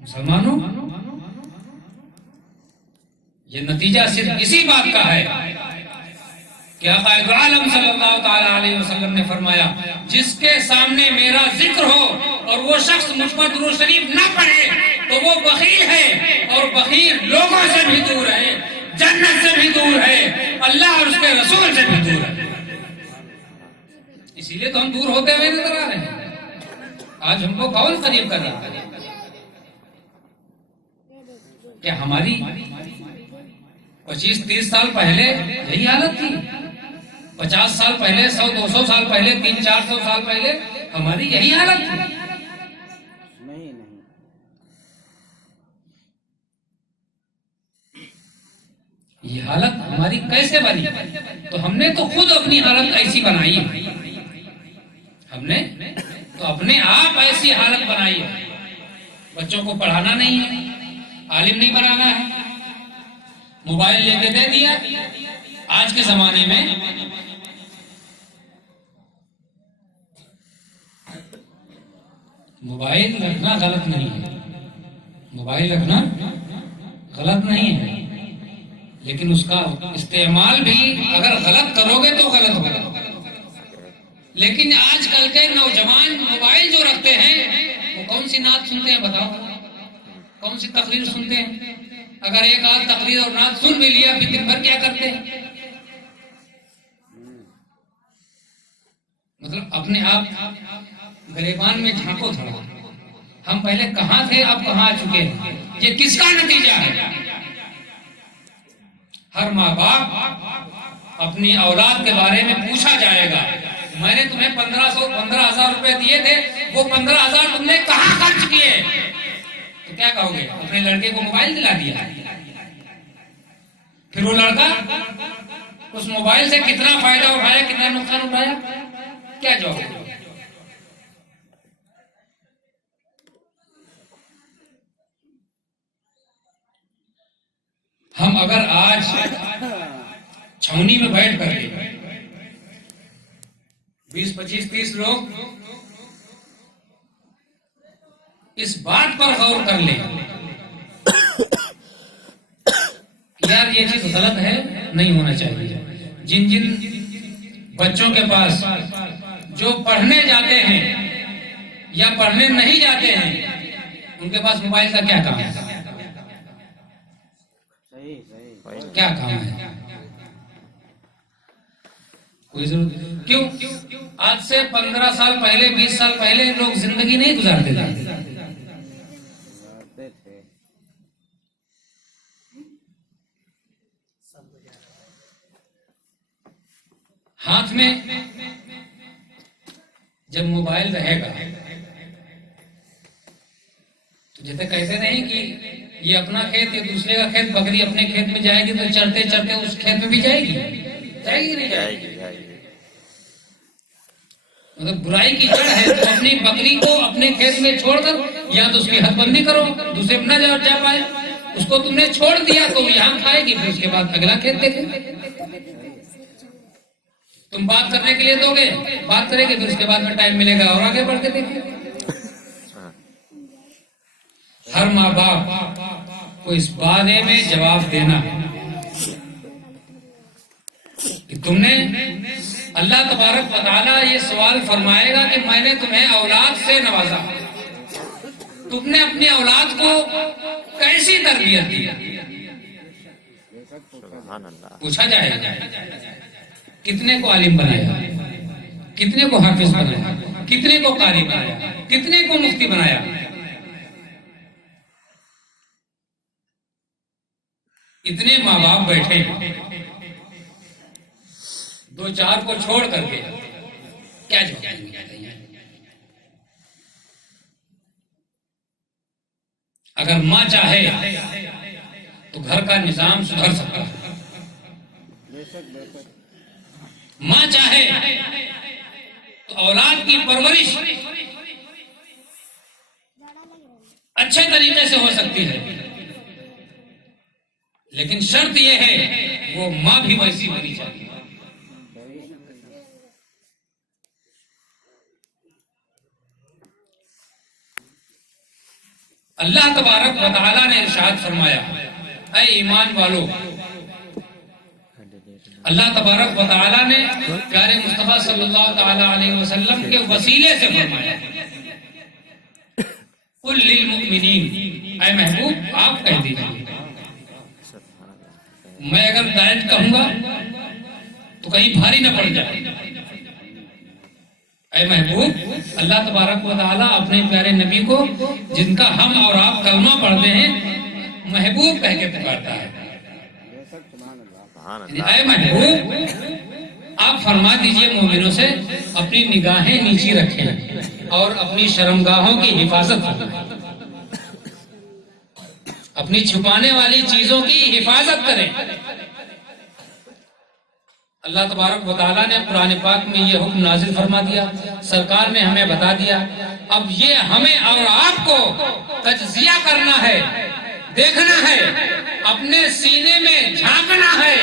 मुसलमानों, ये नतीजा सिर्फ इसी बात का है कि आक़ाए दो आलम सल्लल्लाहु ताला अलैहि वसल्लम ने फरमाया, जिसके सामने मेरा जिक्र हो और वो शख्स मुझ पर दुरूद शरीफ ना पढ़े तो वो बखील है, और बखील लोगों से भी दूर है, जन्नत से भी दूर है, अल्लाह और उसके रसूल से भी दूर है। इसीलिए तो हम दूर होते हुए नजर आ रहे हैं। आज हमको कौन करीब कर रहा है? क्या हमारी 25-30 साल पहले यही हालत थी? 50 साल पहले, 100-200 साल पहले, 300-400 साल पहले हमारी यही हालत थी? नहीं। ये हालत हमारी कैसे बनी? तो हमने तो खुद अपनी हालत ऐसी बनाई है। हमने तो अपने आप ऐसी हालत बनाई है। बच्चों को पढ़ाना नहीं है, आलिम नहीं बनाना है, मोबाइल लेके दे दिया। आज के जमाने में मोबाइल रखना गलत नहीं है, मोबाइल रखना गलत नहीं है, लेकिन उसका इस्तेमाल भी अगर गलत करोगे तो गलत होगा। लेकिन आजकल के नौजवान मोबाइल जो रखते हैं वो कौन सी नात सुनते हैं बताओ? कौन सी तकरीर सुनते हैं? अगर एक आध तकरीर और नात सुन भी लिया फिर दिन भर क्या करते हैं? मतलब अपने आप गरेबान में झांको थोड़ा। हम पहले कहाँ थे, अब कहाँ आ चुके हैं? ये किसका नतीजा है? हर माँ बाप अपनी औलाद के बारे में पूछा जाएगा, मैंने तुम्हें 15,000 रुपए दिए थे, वो 15,000 तुमने कहाँ खर्च किए? तो क्या कहोगे? अपने लड़के को मोबाइल दिला दिया। फिर वो लड़का उस मोबाइल से कितना फायदा उठाया, कितना नुकसान उठाया? क्या जवाब? हम अगर आज छावनी में बैठ कर 20, 25, 30 लोग इस बात पर गौर कर ले यार ये चीज गलत है, नहीं होना चाहिए। जिन जिन बच्चों के पास जो पढ़ने जाते हैं या पढ़ने नहीं जाते हैं, उनके पास मोबाइल का क्या काम है? क्या काम है? कोई जरूरत क्यों? आज से 15 साल पहले, 20 साल पहले लोग जिंदगी नहीं गुजारते थे। हाथ में जब मोबाइल रहेगा तो जैसे कहते नहीं कि ये अपना खेत, ये दूसरे का खेत, बकरी अपने खेत में जाएगी तो चढ़ते चढ़ते उस खेत में भी जाएगी, जाएगी नहीं जाएगी? मतलब बुराई की जड़ है तो अपनी बकरी को अपने खेत में छोड़कर या तो उसकी हदबंदी करो, दूसरे अपना जा पाए। उसको तुमने छोड़ दिया तो यहाँ खाएगी, फिर उसके बाद अगला खेत देखेगी। तुम बात करने के लिए दोगे, बात करेंगे, फिर उसके बाद में टाइम मिलेगा और आगे बढ़ के देखेंगे। हर माँ बाप को इस बारे में जवाब देना है कि तुमने, अल्लाह तबारक व तआला ये सवाल फरमाएगा कि मैंने तुम्हें औलाद से नवाजा, तुमने अपनी औलाद को कैसी तरबियत दी? पूछा जाएगा। कितने को आलिम बनाया, कितने को हाफिज बनाया, कितने को कारी बनाया, कितने को मुफ्ती बनाया? इतने माँ बाप बैठे, 2-4 को छोड़ करके क्या जवाब? अगर माँ चाहे तो घर का निजाम सुधर सकता है। माँ चाहे तो औलाद की परवरिश अच्छे तरीके से हो सकती है, लेकिन शर्त यह है वो माँ भी वैसी होनी चाहिए। अल्लाह तबारक व तआला ने इरशाद फरमाया, ऐ ईमान वालों, अल्लाह तबारक व तआला ने प्यारे मुस्तफा सल्लल्लाहु तआला अलैहि वसल्लम के वसीले से फरमाया, कुल लिल मुमिनीन, ऐ महबूब आप कह दीजिए। मैं अगर डायरेक्ट कहूंगा तो कहीं भारी न पड़ जाए। ऐ महबूब, अल्लाह तबारक व तआला अपने प्यारे नबी को, जिनका हम और आप कलमा पढ़ते हैं, महबूब कह के पुकारता है। ऐ महबूब, आप फरमा दीजिए मोमिनों से अपनी निगाहें नीची रखें और अपनी शर्मगाहों की हिफाजत करें, अपनी छुपाने वाली चीजों की हिफाजत करें। अल्लाह तबारक व तआला ने कुरान पाक में ये हुक्म नाजिल फरमा दिया, सरकार ने हमें बता दिया। अब ये हमें और आपको तज्जिया करना है, देखना है, अपने सीने में झांकना है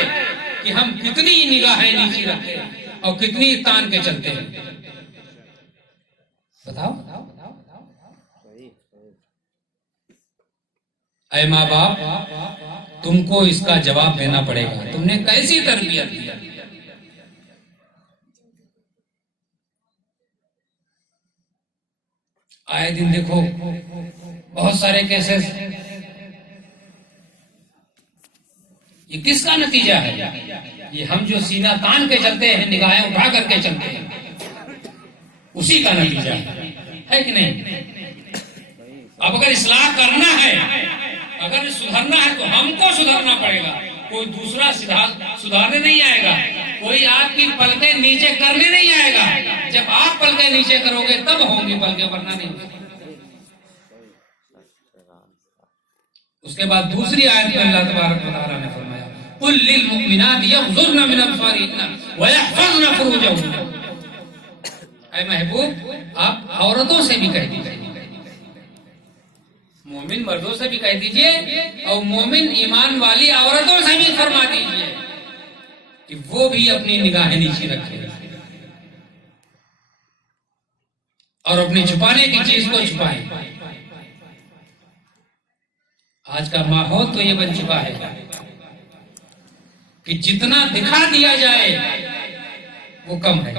कि हम कितनी निगाहें नीची रखते हैं और कितनी तान के चलते हैं। बताओ। ऐ माँ बाप, तुमको इसका जवाब देना पड़ेगा, तुमने कैसी तरबियत दी। आए दिन देखो बहुत सारे केसेस, ये किसका नतीजा है? ये हम जो सीना तान के चलते हैं, निगाहें उठा करके चलते हैं, उसी का नतीजा है कि नहीं? अब अगर इस्लाह करना है, अगर सुधरना है तो हमको सुधरना पड़ेगा, कोई दूसरा सुधारने नहीं आएगा, कोई आपकी पलकें नीचे करने नहीं आएगा। जब आप पलकें नीचे करोगे तब होंगी पलकें, वरना नहीं। उसके बाद दूसरी आयत में अल्लाह तबारक व तआला ने फरमाया, कुल लिल मुमिनात यग़ज़ुज़्न मिन अब्सारिहिन्ना व यहफ़ज़्न फ़ुरूजहन्ना। ऐ महबूब, आप औरतों से भी कह दीजिए, मोमिन मर्दों से भी कह दीजिए और मोमिन ईमान वाली औरतों से भी फरमा दीजिए कि वो भी अपनी निगाहें नीची रखें और अपनी छुपाने की चीज को छुपाएं। आज का माहौल तो ये बन चुका है कि जितना दिखा दिया जाए वो कम है।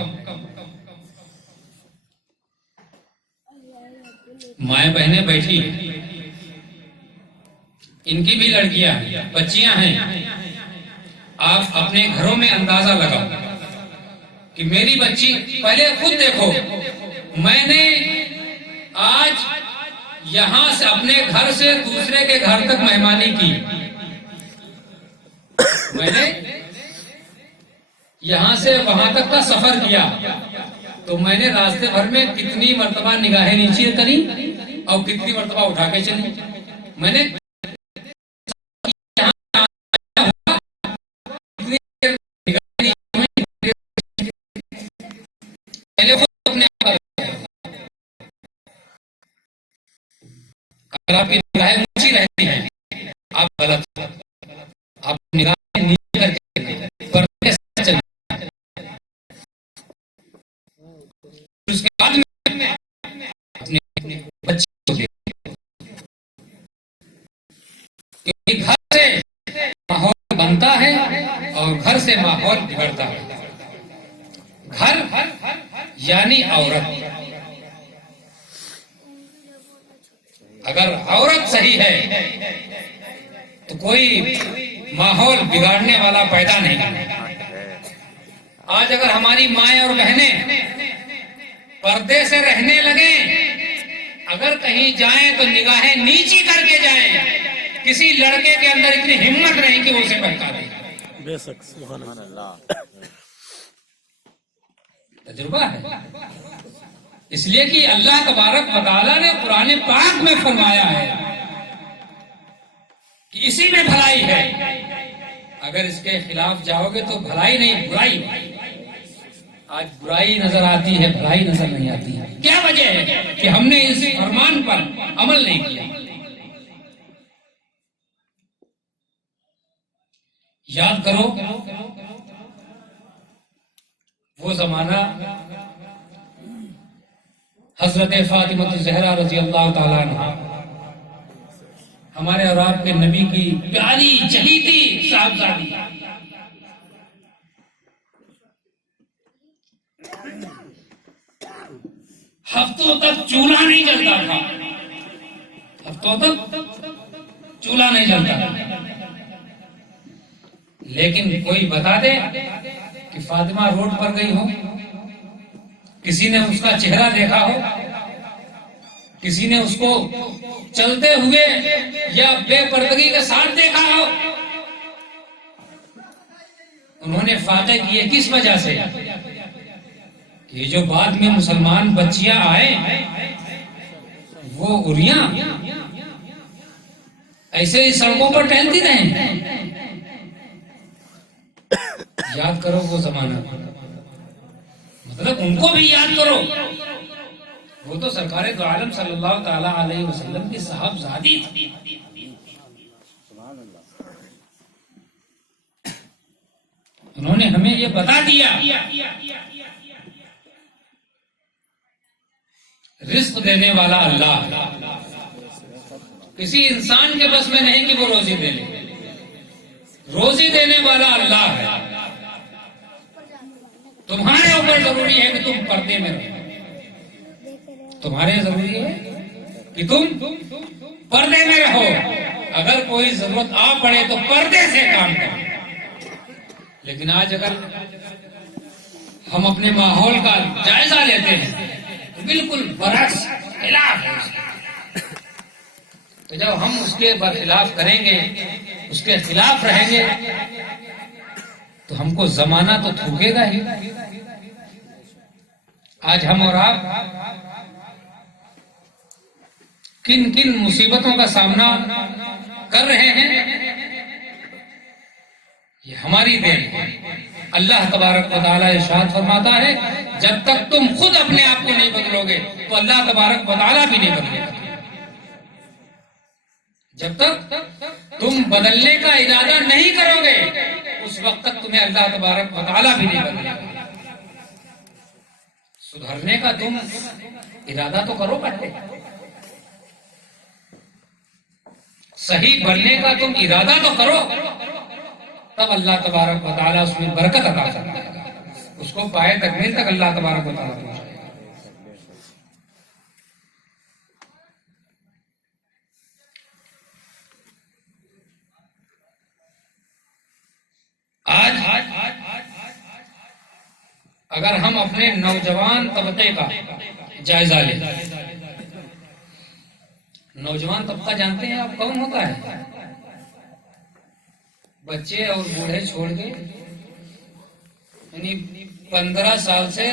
माएं बहनें बैठी, इनकी भी लड़कियां बच्चियां हैं। आप अपने घरों में अंदाजा लगाओ कि मेरी बच्ची, पहले खुद देखो, मैंने आज यहां से अपने घर से दूसरे के घर तक मेहमानी की, मैंने यहां से वहां तक का सफर किया, तो मैंने रास्ते भर में कितनी मर्तबा निगाहें नीचे करी और कितनी मर्तबा उठा के चली। मैंने अगर आपकी निगाहें ऊंची रहती हैं, आप गलत, आप निगाहें नीचे करके पर्दे से चलें। उसके बाद में अपने बच्चे को देखें, क्योंकि घर से माहौल बनता है और घर से माहौल बिगड़ता है। घर यानी औरत, अगर औरत सही है तो कोई माहौल बिगाड़ने वाला पैदा नहीं। आज अगर हमारी माएं और बहनें पर्दे से रहने लगे, अगर कहीं जाएं तो निगाहें नीची करके जाएं, किसी लड़के के अंदर इतनी हिम्मत नहीं कि वो उसे बहका दे। बेशक, सुभान अल्लाह, तजुर्बा है। इसलिए कि अल्लाह तबारक व तआला ने कुरान पाक में फरमाया है कि इसी में भलाई है, अगर इसके खिलाफ जाओगे तो भलाई नहीं बुराई। आज बुराई नजर आती है, भलाई नजर नहीं आती है। क्या वजह है कि हमने इस फरमान पर अमल नहीं किया। याद करो वो जमाना हजरत फातिमा ज़हरा रज़ी अल्लाह ताला अन्हा हमारे और आपके नबी की प्यारी चलीती साहबजादी हफ्तों तक चूल्हा नहीं जलता था, हफ्तों तक चूल्हा नहीं जलता था। लेकिन कोई बता दे कि फातिमा रोड पर गई हो, किसी ने उसका चेहरा देखा हो, किसी ने उसको चलते हुए या बेपर्दगी के साथ देखा हो। उन्होंने फातह किए किस वजह से? ये जो बाद में मुसलमान बच्चियां आए, वो उरियां ऐसे ही सड़कों पर टहलती रहे। याद करो वो जमाना, मतलब उनको भी याद करो। वो तो सरकार दो आलम सल्लल्लाहु ताला अलैहि वसल्लम की साहबजादी थी। उन्होंने हमें ये बता दिया, रिस्क देने वाला अल्लाह, किसी इंसान के बस में नहीं कि वो रोजी दे ले। रोजी देने वाला अल्लाह है। तुम्हारे ऊपर जरूरी है कि तुम पर्दे में रहो। तुम्हारे जरूरी है कि तुम पर्दे में रहो। अगर कोई जरूरत आ पड़े तो पर्दे से काम करो। लेकिन आज अगर हम अपने माहौल का जायजा लेते हैं तो बिल्कुल बरक्स खिलाफ है। तो जब हम उसके बरखिलाफ करेंगे, उसके खिलाफ रहेंगे, तो हमको जमाना तो थूकेगा ही। आज हम और आप किन किन मुसीबतों का सामना कर रहे हैं, ये हमारी देन है। अल्लाह तबारक व तआला इरशाद फरमाता है, जब तक तुम खुद अपने आप को नहीं बदलोगे तो अल्लाह तबारक व तआला भी नहीं बदलेगा। जब तक तुम बदलने का इरादा नहीं करोगे, उस वक्त तक तुम्हें अल्लाह तबारक व तआला भी नहीं बदलेगा। सुधरने का तुम इरादा तो करो पहले, सही बनने का तुम इरादा तो करो, तब अल्लाह तबारक व तआला उसमें बरकत अता करेगा। उसको पाए तकमील तक अल्लाह तबारक व तआला पहुंचाएगा। आज अगर हम अपने नौजवान तबके का जायजा लें, नौजवान तबका जानते हैं आप कौन होता है? बच्चे और बूढ़े छोड़ के, यानी 15 साल से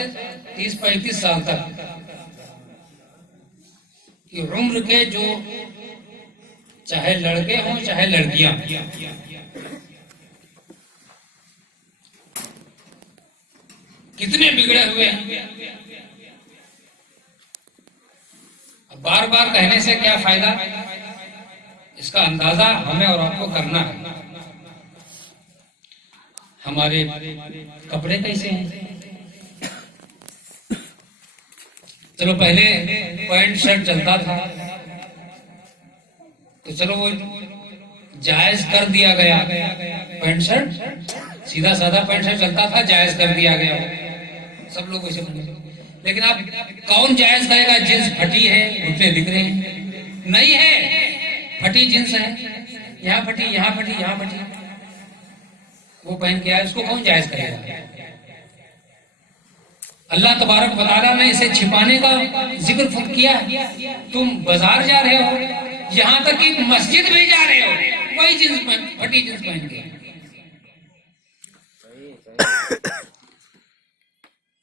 30-35 साल तक की उम्र के जो चाहे लड़के हों चाहे लड़कियां, कितने बिगड़े हुए हैं। अब बार बार कहने से क्या फायदा, इसका अंदाजा हमें और आपको करना है। हमारे कपड़े कैसे हैं? चलो पहले पैंट शर्ट चलता था, तो चलो वो जायज कर दिया गया। पैंट शर्ट, सीधा साधा पैंट शर्ट चलता था, जायज कर दिया गया, सब लोग वैसे बने। लेकिन अब कौन जायज करेगा? जींस फटी है, घुटने दिख रहे हैं, नहीं है, फटी जींस है, यहाँ फटी, यहाँ फटी, यहाँ फटी, वो पहन के आए, उसको कौन जायज करेगा? अल्लाह तबारक व तआला ने इसे छिपाने का जिक्र खुद किया। तुम बाजार जा रहे हो, यहाँ तक कि मस्जिद भी जा रहे हो, वही जींस पहन, फटी जींस पहन के।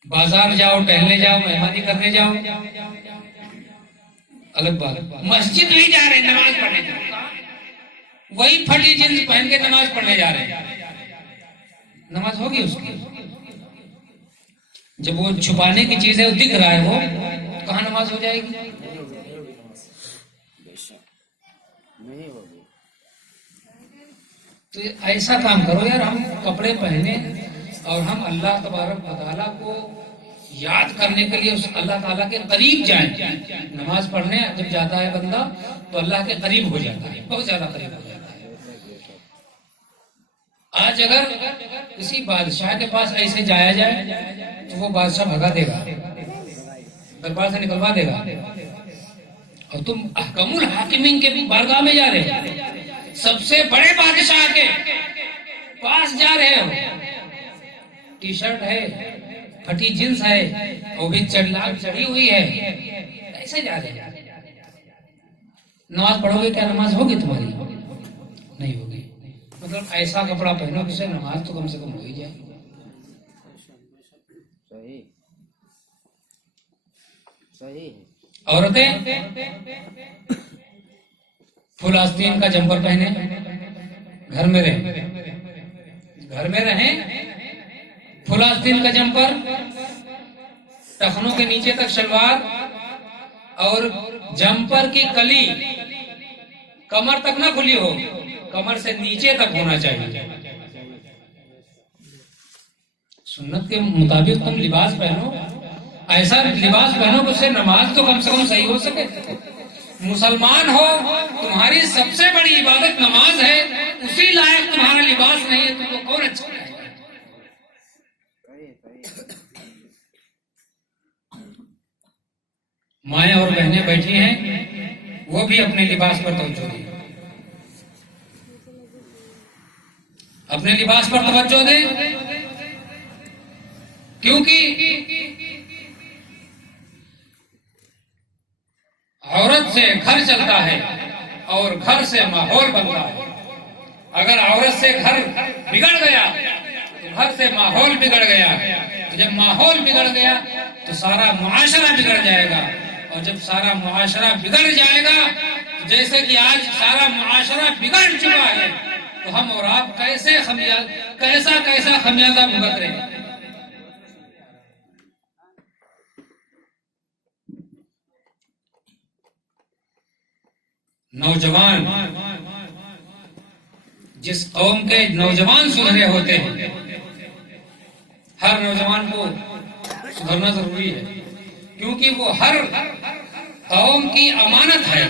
बाजार जाओ, टहलने जाओ, मेहमानी करने जाओ, अलग बात। मस्जिद भी जा रहे, नमाज पढ़ने जा रहे, वही फटी जींस पहन के नमाज पढ़ने जा रहे हैं। नमाज होगी उसकी? जब वो छुपाने की चीज है, वो दिख रहा है, वो कहाँ नमाज हो जाएगी? नहीं होगी। तो ऐसा काम करो यार, हम कपड़े पहने और हम अल्लाह तबारक व तआला को याद करने के लिए उस अल्लाह ताला के करीब जाएं। नमाज पढ़ने जब जाता है बंदा तो अल्लाह के करीब हो जाता है, बहुत ज्यादा करीब हो जाता है। आज अगर किसी बादशाह के पास ऐसे जाया जाए तो वो बादशाह भगा देगा, दरबार से निकलवा देगा। और तुम अहकमुल हाकिमीन के बारगाह में जा रहे हो, सबसे बड़े बादशाह के पास जा रहे हो, टी शर्ट है, फटी जींस है, वो भी चढ़ी हुई है, ऐसे जा रहे हैं। नमाज पढ़ोगे क्या? नमाज होगी तुम्हारी? नहीं होगी। मतलब ऐसा कपड़ा पहनो जिससे नमाज तो कम से कम हो ही जाए। सही सही। औरतें फुल आस्तीन का जंपर पहने, घर में रहें, फुल आस्तीन का जंपर, टखनों के नीचे तक शलवार, और जंपर की कली कमर तक ना खुली हो, कमर से नीचे तक होना चाहिए। सुन्नत के मुताबिक तुम लिबास पहनो, ऐसा लिबास पहनो कि उससे नमाज तो कम से कम सही हो सके। मुसलमान हो, तुम्हारी सबसे बड़ी इबादत नमाज है, उसी लायक तुम्हारा लिबास नहीं है, तुमको कौन अच्छा है? माएं और बहनें बैठी हैं, वो भी अपने लिबास पर तवज्जो दें, अपने लिबास पर तवज्जो दें, क्योंकि औरत से घर चलता है और घर से माहौल बनता है। अगर औरत से घर बिगड़ गया तो घर से माहौल बिगड़ गया, तो जब माहौल बिगड़ गया तो सारा मुआशरा बिगड़ जाएगा, और जब सारा मुआशरा बिगड़ जाएगा तो जैसे कि आज सारा मुआशरा बिगड़ चुका है, तो हम और आप कैसा खमियाजा भुगत रहे हैं। नौजवान, जिस कौम के नौजवान सुधरे होते हैं, हर नौजवान को सुधरना जरूरी है, क्योंकि वो हर कौम की अमानत है,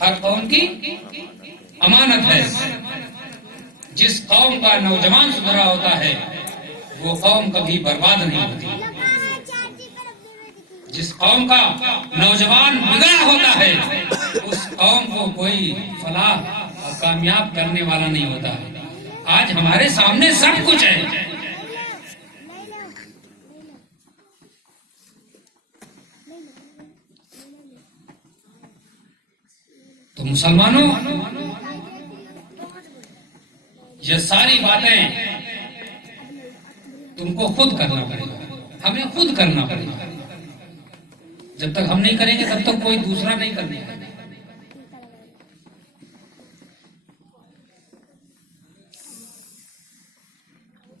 हर कौम की अमानत है। जिस कौम का नौजवान सुधरा होता है वो कौम कभी बर्बाद नहीं होती। जिस कौम का नौजवान बिगड़ा होता है उस कौम को कोई फलाह और कामयाब करने वाला नहीं होता है। आज हमारे सामने सब कुछ है, तो मुसलमानों ये सारी बातें तुमको खुद करना पड़ेगा, हमें खुद करना पड़ेगा। जब तक हम नहीं करेंगे तब तक कोई दूसरा नहीं करेगा।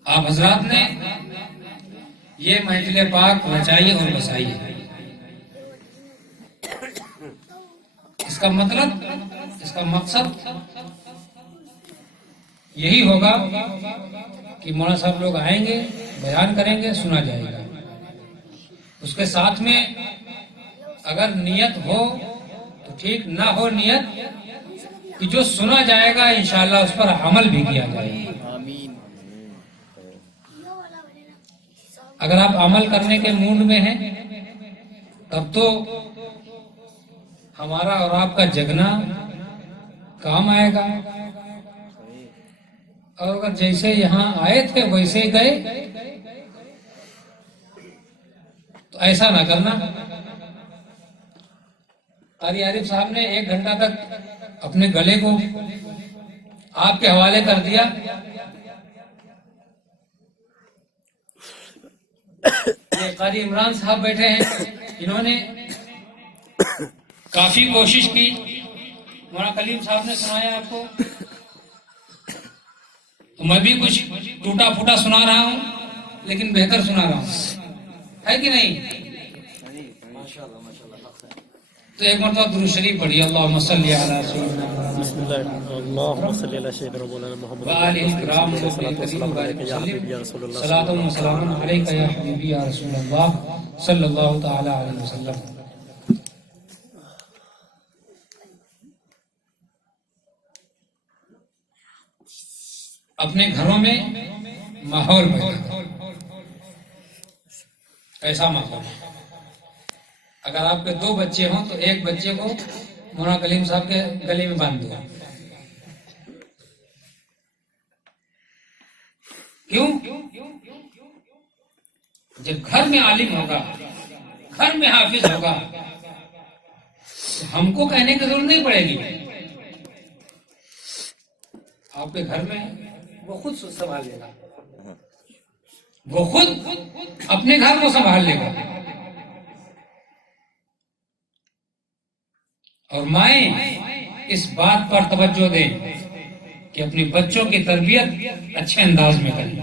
आप हजरात ने ये महफिल पाक रचाई और बसाई है। इसका मतलब, इसका मकसद यही होगा कि मौलाना साहब लोग आएंगे, बयान करेंगे, सुना जाएगा। उसके साथ में अगर नियत हो तो ठीक, ना हो नियत कि जो सुना जाएगा इंशाअल्लाह उस पर अमल भी किया जाएगा। आमीन। अगर आप अमल करने के मूड में हैं तब तो हमारा और आपका जगना काम आएगा, और अगर जैसे यहाँ आए थे वैसे ही गए तो ऐसा ना करना। कारी आरिफ साहब ने 1 घंटा तक अपने गले को आपके हवाले कर दिया। ये कारी इमरान साहब बैठे हैं, इन्होंने काफी कोशिश की। मौलाना कलीम साहब ने सुनाया आपको, तो मैं भी कुछ टूटा फूटा सुना रहा हूँ, लेकिन बेहतर सुना रहा हूँ, है कि नहीं? तो एक मरतबा दुरूद शरीफ पढ़िए, अल्लाहुम्मा सल्ली अला सय्यिदिना बिस्मिल्लाह अल्लाहुम्मा सल्ली अला सय्यिदिना मौलाना मोहम्मद व आलिहि किराम सल्लल्लाहु अलैहि वसल्लम या हबीबी या रसूलुल्लाह सलातुन व सलामुन अलैका या हबीबी या रसूलल्लाह सल्लल्लाहु तआला अलैहि वसल्लम। अपने घरों में माहौल पैदा, ऐसा माहौल, अगर आपके 2 बच्चे हों तो एक बच्चे को मौलाना कलीम साहब के गले में बांध दो। क्यों? जब घर में आलिम होगा, घर में हाफिज होगा, तो हमको कहने की जरूरत नहीं पड़ेगी। आपके घर में वो खुद संभाल लेगा, वो खुद अपने घर को संभाल लेगा। और माएं इस बात पर तवज्जो दें कि अपने बच्चों की तरबियत अच्छे अंदाज में करें,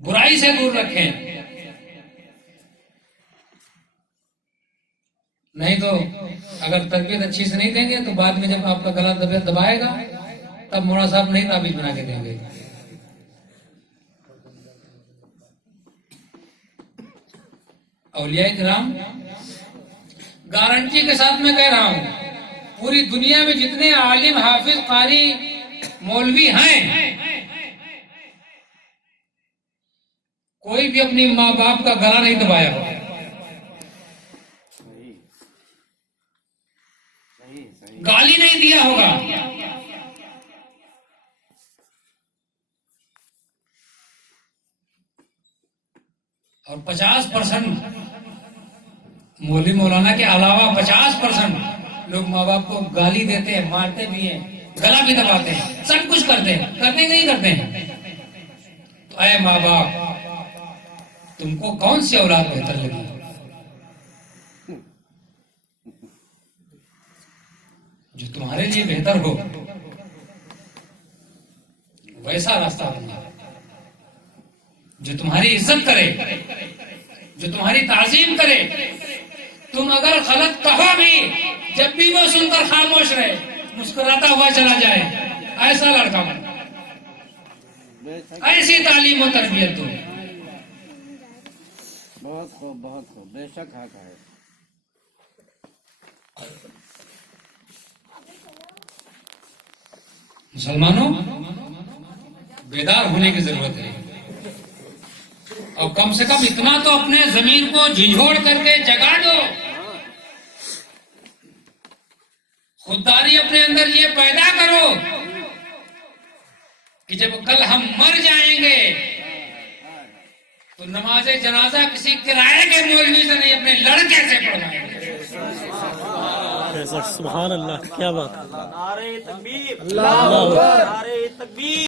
बुराई से दूर रखें। नहीं तो अगर तरबियत अच्छी से नहीं देंगे तो बाद में जब आपका गला दबाएगा तब मौलाना साहब नहीं ताबीज बना के देंगे। औलिया किराम, गारंटी के साथ मैं कह रहा हूं, पूरी दुनिया में जितने आलिम हाफिज कारी मौलवी हैं, कोई भी अपनी माँ बाप का गला नहीं दबाया होगा, गाली नहीं दिया होगा। और 50% मौलवी मौलाना के अलावा 50% लोग माँ बाप को गाली देते हैं, मारते भी हैं, गला भी दबाते हैं, सब कुछ करते हैं, करते नहीं करते हैं। तो ऐ माँ बाप, तुमको कौन सी औलाद बेहतर लगी? जो तुम्हारे लिए बेहतर हो वैसा रास्ता अपना, जो तुम्हारी इज्जत करे, जो तुम्हारी ताजीम करे। तुम अगर गलत कहो भी, जब भी वो सुनकर खामोश रहे, मुस्कुराता हुआ चला जाए, ऐसा लड़का बन, ऐसी तालीम और तरबियत दो। बहुत खूब, बहुत खूब, बेशक हक है। मुसलमानों, बेदार होने की जरूरत है, और कम से कम इतना तो अपने जमीन को झिझोड़ करके जगा दो। खुददारी अपने अंदर ये पैदा करो कि जब कल हम मर जाएंगे तो नमाज जनाजा किसी किराए के मौलवी से नहीं, अपने लड़के से पढ़वाएंगे। सुभान अल्लाह, क्या बात। नारे तकबीर, अल्लाह नारे तकबीर।